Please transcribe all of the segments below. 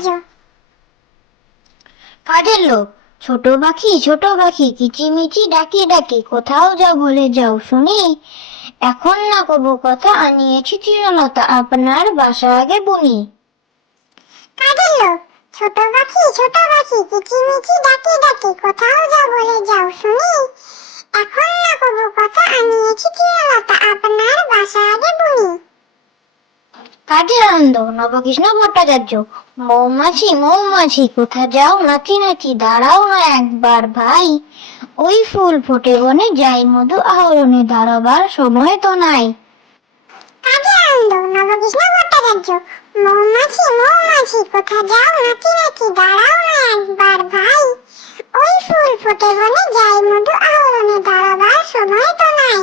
ভট্টাচার্য। কাজের লোক। ছোট পাখি কিচিমিচি ডাকি ডাকি, কোথাও যাও বলে যাও শুনি। এখন না কবু কথা, আনিয়েছি চিরলতা, আপনার বাসা আগে বুনি। কাজের লোক। ছোট পাখি কিচিমিচি ডাকি ডাকি, কোথাও যাও বলে যাও শুনি। এখন না কবু কথা, আনিয়েছি চিরলতা, আপনার বাসা আগে বুনি। কাজের আনন্দ। নবকৃষ্ণ ভট্টাচার্য। মৌমাছি কোথা যাও নাচি নাচি, দাঁড়াও না একবার ভাই। ওই ফুল ফোটে বনে, যাই মধু আহরণে, দাঁড়াবার সময় তো নাই। কাজের আনন্দ। নবকৃষ্ণ ভট্টাচার্য। মৌমাছি কোথা যাও নাচি নাচি, দাঁড়াও না একবার ভাই। ওই ফুল ফোটে বনে, যাই মধু আহরণে, দাঁড়াবার সময় তো নাই।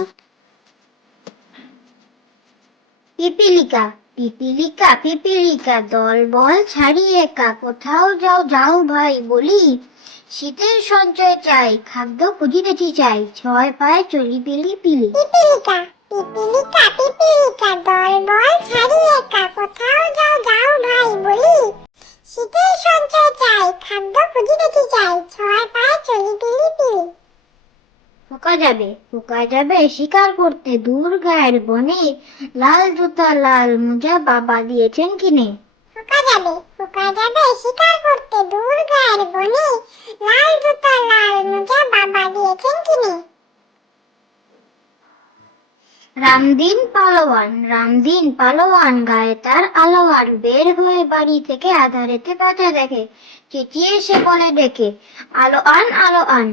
পিপিলিকা দল বল ছাড়িয়ে একা, কোথাও যাও ভাই বলি। শীতের সঞ্চয় চাই, খাদ্য খুঁজিতেছি চাই, ছয় পায়ে চলি পিলি পিলি। পিপিলিকা দল বল ছাড়িয়ে একা, কোথাও যাও ভাই বলি। শীতের সঞ্চয় চাই, খাদ্য খুঁজিতেছি চাই, ছয় পায়ে চলি পিলি পিলি। পোকা যাবে শিকার করতে দূর গায়ের বনে, লাল জুতা লাল মোজা বাবা দিয়েছেন কিনে। পোকা যাবে শিকার করতে দূর গায়ের বনে, লাল জুতা লাল মোজা বাবা দিয়েছেন কিনে। রামদিন পালোয়ান, গায়ে তার আলোয়ান, বের হয়ে বাড়ি থেকে আধারেতে পেঁচা দেখে, চেঁচিয়ে সে বলে ডেকে, আলো আন।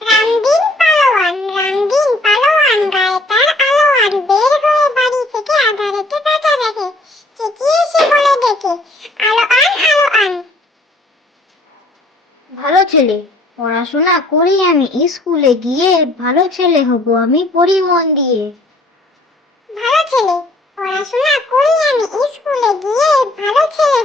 রামদিন পালোয়ান, গায়ে তার আলোয়ান, বের হয়ে বাড়ি থেকে আঁধারেতে পেঁচা দেখে, চেঁচিয়ে সে বলে ডেকে, আলো আন। ভালো ছেলে, পড়াশোনা করি আমি, স্কুলে গিয়ে ভালো ছেলে হব আমি, পড়ি মন দিয়ে। ভালো ছেলে, পড়াশোনা করি আমি, স্কুলে গিয়ে ভালো ছেলে